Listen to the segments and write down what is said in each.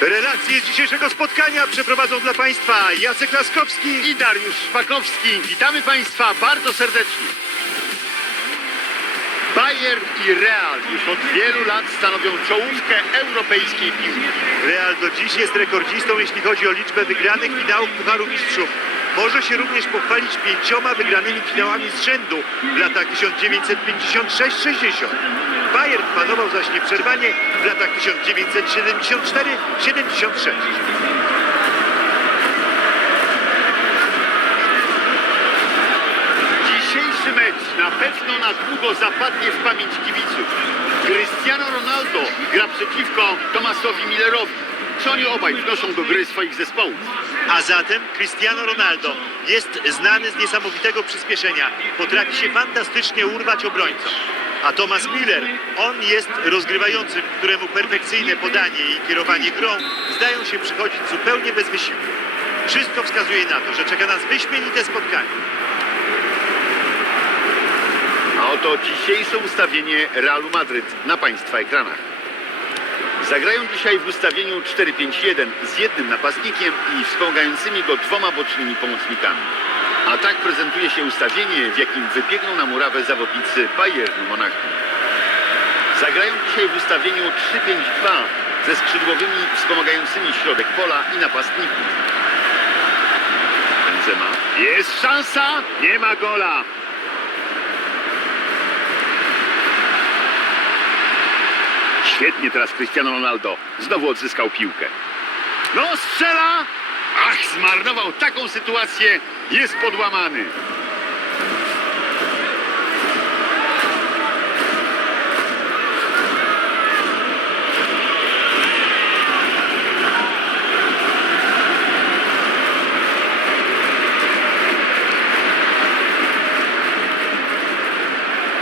Relacje z dzisiejszego spotkania przeprowadzą dla Państwa Jacek Laskowski i Dariusz Szpakowski. Witamy Państwa bardzo serdecznie. Bayern i Real już od wielu lat stanowią czołówkę europejskiej piłki. Real do dziś jest rekordzistą, jeśli chodzi o liczbę wygranych finałów Pucharu Mistrzów. Może się również pochwalić pięcioma wygranymi finałami z rzędu w latach 1956-60. Bayern panował zaś nieprzerwanie w latach 1974-76. Pewno na długo zapadnie w pamięć kibiców. Cristiano Ronaldo gra przeciwko Tomasowi Millerowi. Czy oni obaj wnoszą do gry swoich zespołów? A zatem Cristiano Ronaldo jest znany z niesamowitego przyspieszenia. Potrafi się fantastycznie urwać obrońcom. A Thomas Miller, on jest rozgrywającym, któremu perfekcyjne podanie i kierowanie grą zdają się przychodzić zupełnie bez wysiłku. Wszystko wskazuje na to, że czeka nas wyśmienite spotkanie. Oto dzisiejsze ustawienie Realu Madryt na Państwa ekranach. Zagrają dzisiaj w ustawieniu 4-5-1 z jednym napastnikiem i wspomagającymi go dwoma bocznymi pomocnikami. A tak prezentuje się ustawienie, w jakim wybiegną na murawę zawodnicy Bayernu Monachium. Zagrają dzisiaj w ustawieniu 3-5-2 ze skrzydłowymi wspomagającymi środek pola i napastników. Benzema. Jest szansa, nie ma gola. Świetnie teraz Cristiano Ronaldo. Znowu odzyskał piłkę. No strzela! Ach, zmarnował taką sytuację. Jest podłamany.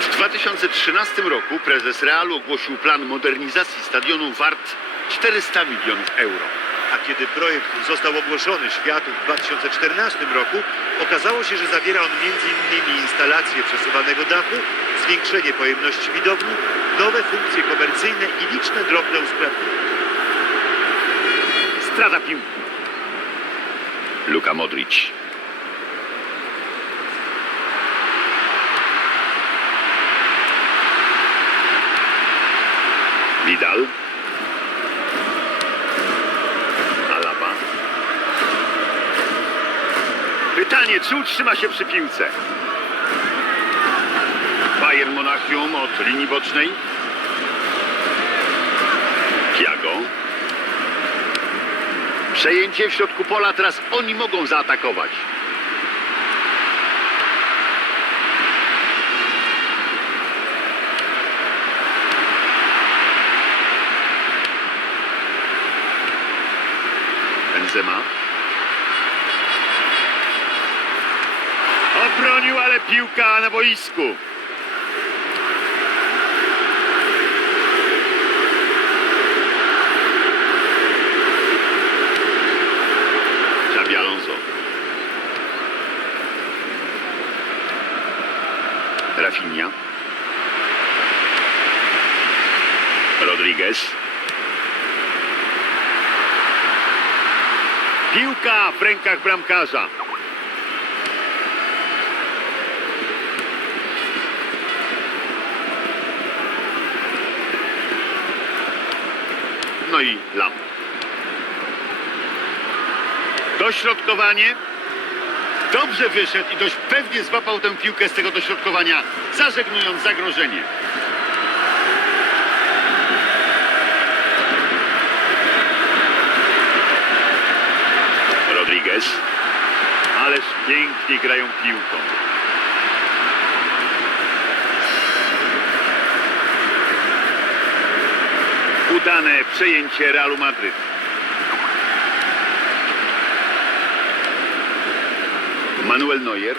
W 2013 roku prezes Realu ogłosił plan modernizacji stadionu wart 400 milionów euro. A kiedy projekt został ogłoszony światu w 2014 roku, okazało się, że zawiera on m.in. instalację przesuwanego dachu, zwiększenie pojemności widowni, nowe funkcje komercyjne i liczne drobne usprawnienia. Strata piłki. Luka Modric. Vidal. Alaba. Pytanie, czy utrzyma się przy piłce? Bayern Monachium od linii bocznej. Thiago. Przejęcie w środku pola, teraz oni mogą zaatakować. Benzema. Obronił, ale piłka na boisku. Xabi. Rafinha. Rodriguez. Piłka w rękach bramkarza. No i Lam. Dośrodkowanie. Dobrze wyszedł i dość pewnie złapał tę piłkę z tego dośrodkowania, zażegnując zagrożenie. Rodriguez. Ależ pięknie grają piłką. Udane przejęcie Realu Madryt. Manuel Neuer.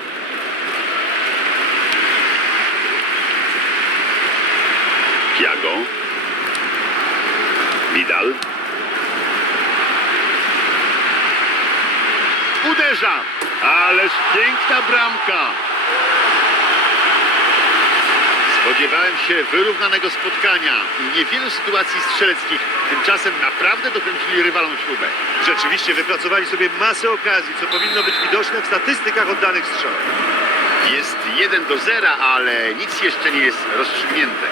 Thiago. Vidal. Uderza! Ależ piękna bramka! Spodziewałem się wyrównanego spotkania i niewielu sytuacji strzeleckich. Tymczasem naprawdę dokręcili rywalom śrubę. Rzeczywiście wypracowali sobie masę okazji, co powinno być widoczne w statystykach oddanych strzałów. Jest 1 do 0, ale nic jeszcze nie jest rozstrzygnięte.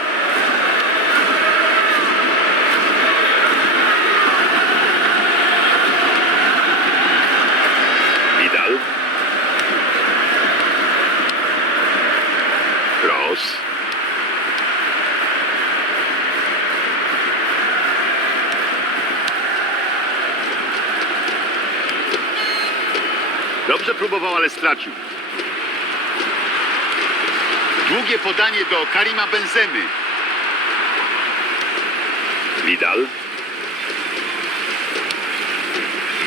Vidal. Cross. Dobrze próbował, ale stracił. Długie podanie do Karima Benzemy. Vidal.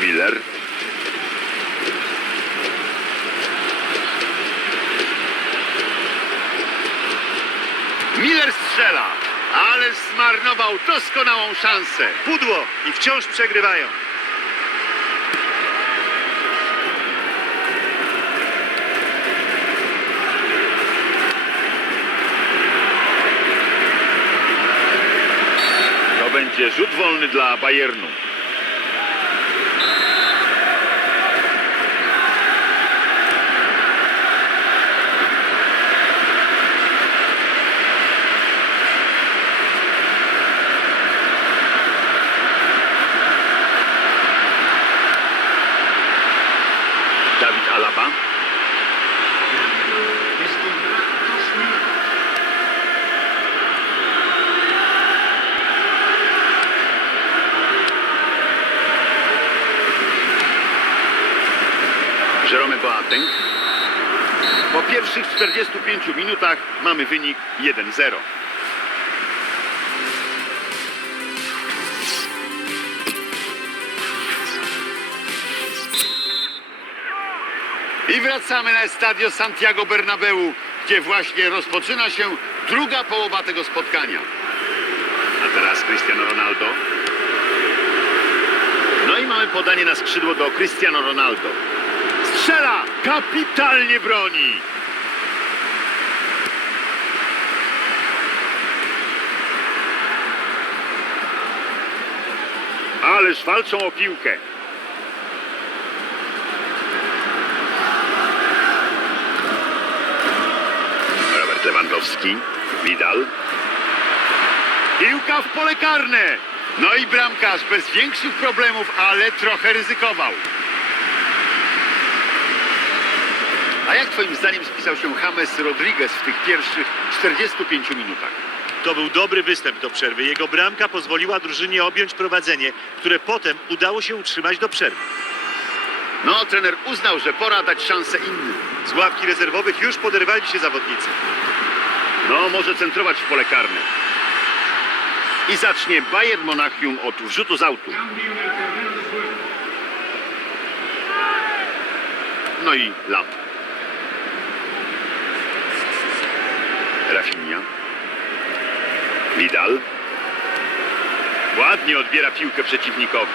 Miller. Miller strzela, ale zmarnował doskonałą szansę. Pudło i wciąż przegrywają. To będzie rzut wolny dla Bayernu. Dawid Alaba. Jerome Po pierwszych 45 minutach mamy wynik 1-0. I wracamy na Estadio Santiago Bernabeu, gdzie właśnie rozpoczyna się druga połowa tego spotkania. A teraz Cristiano Ronaldo. No i mamy podanie na skrzydło do Cristiano Ronaldo. Strzela! Kapitalnie broni! Ależ walczą o piłkę. Robert Lewandowski, Vidal. Piłka w pole karne. No i bramkarz bez większych problemów, ale trochę ryzykował. A jak twoim zdaniem spisał się James Rodriguez w tych pierwszych 45 minutach? To był dobry występ do przerwy. Jego bramka pozwoliła drużynie objąć prowadzenie, które potem udało się utrzymać do przerwy. No, trener uznał, że pora dać szansę innym. Z ławki rezerwowych już poderwali się zawodnicy. No, może centrować w pole karne. I zacznie Bayern Monachium od rzutu z autu. No i Lam. Rafinha. Vidal. Ładnie odbiera piłkę przeciwnikowi.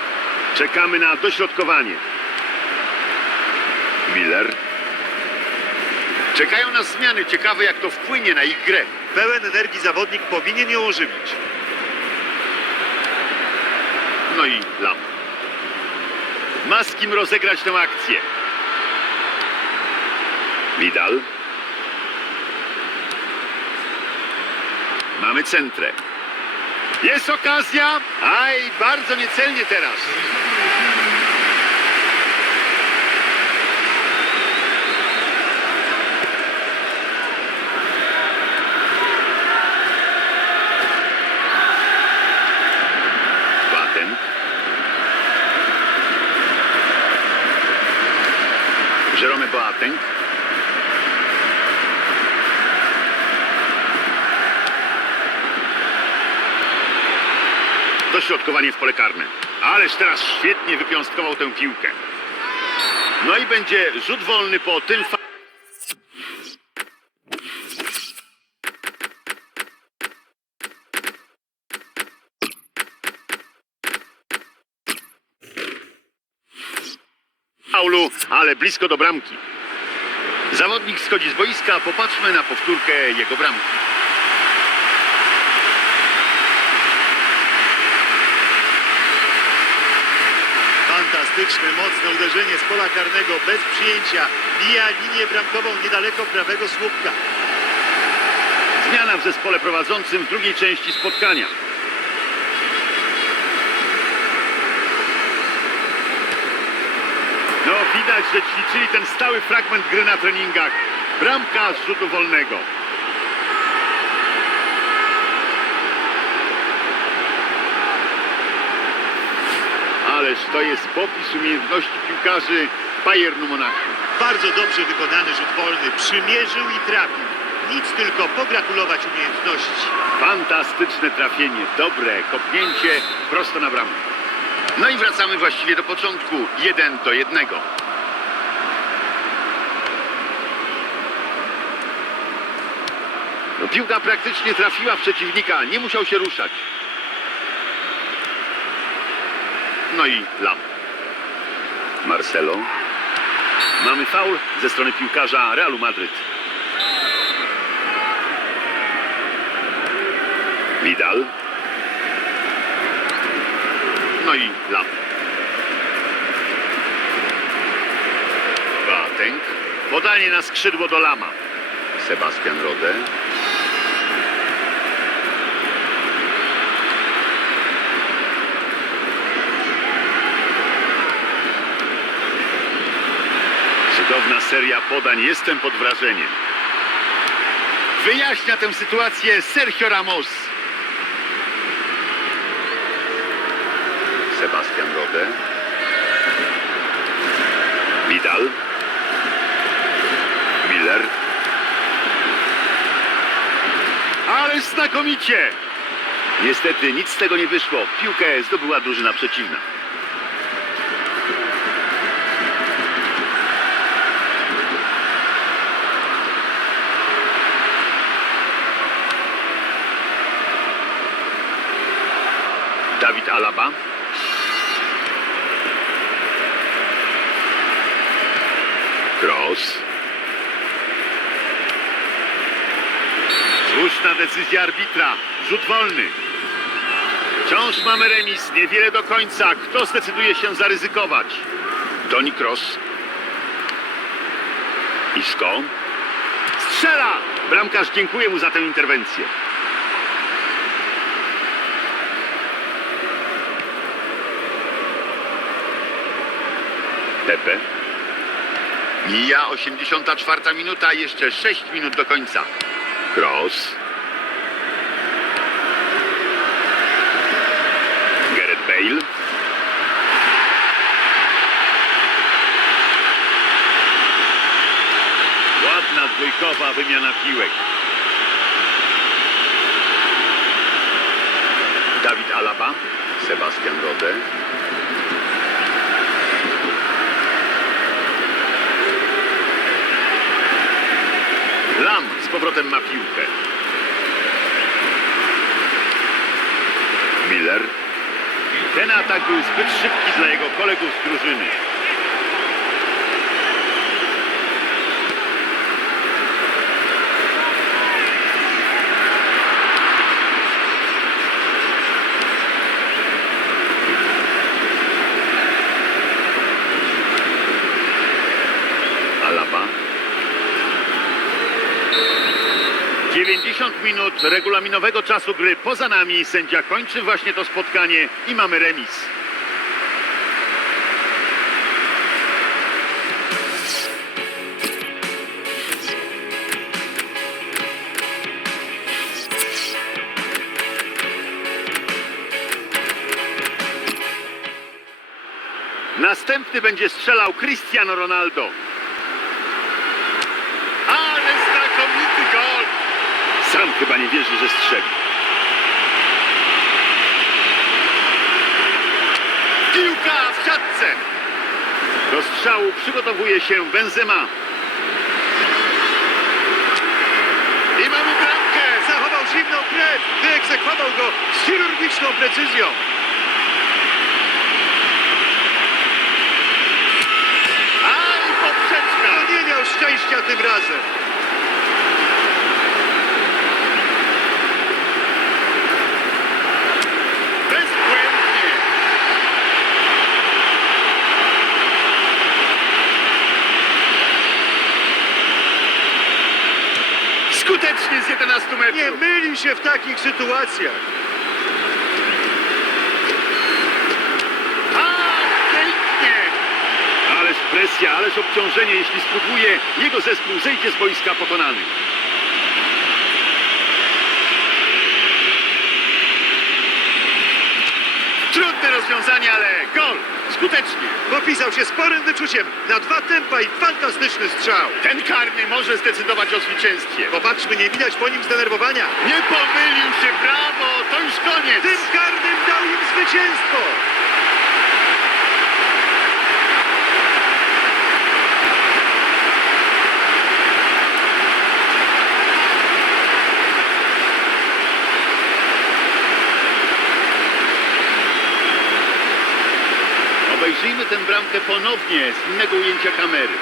Czekamy na dośrodkowanie. Miller. Czekają nas zmiany. Ciekawe jak to wpłynie na ich grę. Pełen energii zawodnik powinien ją ożywić. No i Lam. Ma z kim rozegrać tę akcję. Vidal. Mamy centrę. Jest okazja. Aj, bardzo niecelnie teraz. Baten. Jerome Boateng. Dośrodkowanie w pole karne. Ależ teraz świetnie wypiąstkował tę piłkę. No i będzie rzut wolny po tym fa- ale blisko do bramki. Zawodnik schodzi z boiska, popatrzmy na powtórkę jego bramki. Fantastyczne, mocne uderzenie z pola karnego, bez przyjęcia. Bija linię bramkową niedaleko prawego słupka. Zmiana w zespole prowadzącym w drugiej części spotkania. No widać, że ćwiczyli ten stały fragment gry na treningach. Bramka z rzutu wolnego. Ależ to jest popis umiejętności piłkarzy Bayernu Monachium. Bardzo dobrze wykonany rzut wolny. Przymierzył i trafił. Nic tylko pogratulować umiejętności. Fantastyczne trafienie, dobre kopnięcie prosto na bramkę. No i wracamy właściwie do początku. Jeden do jednego. No, piłka praktycznie trafiła w przeciwnika, nie musiał się ruszać. No i Lam. Marcelo. Mamy faul ze strony piłkarza Realu Madryt. Vidal. No i Lam. Batęk. Podanie na skrzydło do Lama. Sebastian Rode. Cudowna seria podań. Jestem pod wrażeniem. Wyjaśnia tę sytuację Sergio Ramos. Sebastian Rode. Vidal. Miller. Ale znakomicie! Niestety nic z tego nie wyszło. Piłkę zdobyła drużyna przeciwna. Dawid Alaba. Cross. Słuszna decyzja arbitra. Rzut wolny. Wciąż mamy remis. Niewiele do końca. Kto zdecyduje się zaryzykować? Toni Cross. Isco. Strzela! Bramkarz dziękuję mu za tę interwencję. Pepe. Mija 84 minuta, jeszcze 6 minut do końca. Cross. Gareth Bale. Ładna dwójkowa wymiana piłek. Dawid Alaba. Sebastian Rode. Lam z powrotem ma piłkę. Miller. Ten atak był zbyt szybki dla jego kolegów z drużyny. Alaba. 90 minut regulaminowego czasu gry poza nami. Sędzia kończy właśnie to spotkanie i mamy remis. Następny będzie strzelał Cristiano Ronaldo. Ale znakomity gol! Sam chyba nie wierzy, że strzeli. Piłka w siatce! Do strzału przygotowuje się Benzema. I mamy bramkę! Zachował zimną krew. Wyegzekwował go z chirurgiczną precyzją. A i poprzeczka! No nie miał szczęścia tym razem. 11 Nie metrów. myli się w takich sytuacjach. A, pięknie! Ależ presja, ależ obciążenie, jeśli spróbuje, jego zespół zejdzie z boiska pokonany. Rozwiązanie, ale gol! Skutecznie! Popisał się sporym wyczuciem na dwa tempa i fantastyczny strzał. Ten karny może zdecydować o zwycięstwie. Popatrzmy, nie widać po nim zdenerwowania. Nie pomylił się, brawo! To już koniec! Tym karnym dał im zwycięstwo. Bramkę ponownie z innego ujęcia kamery.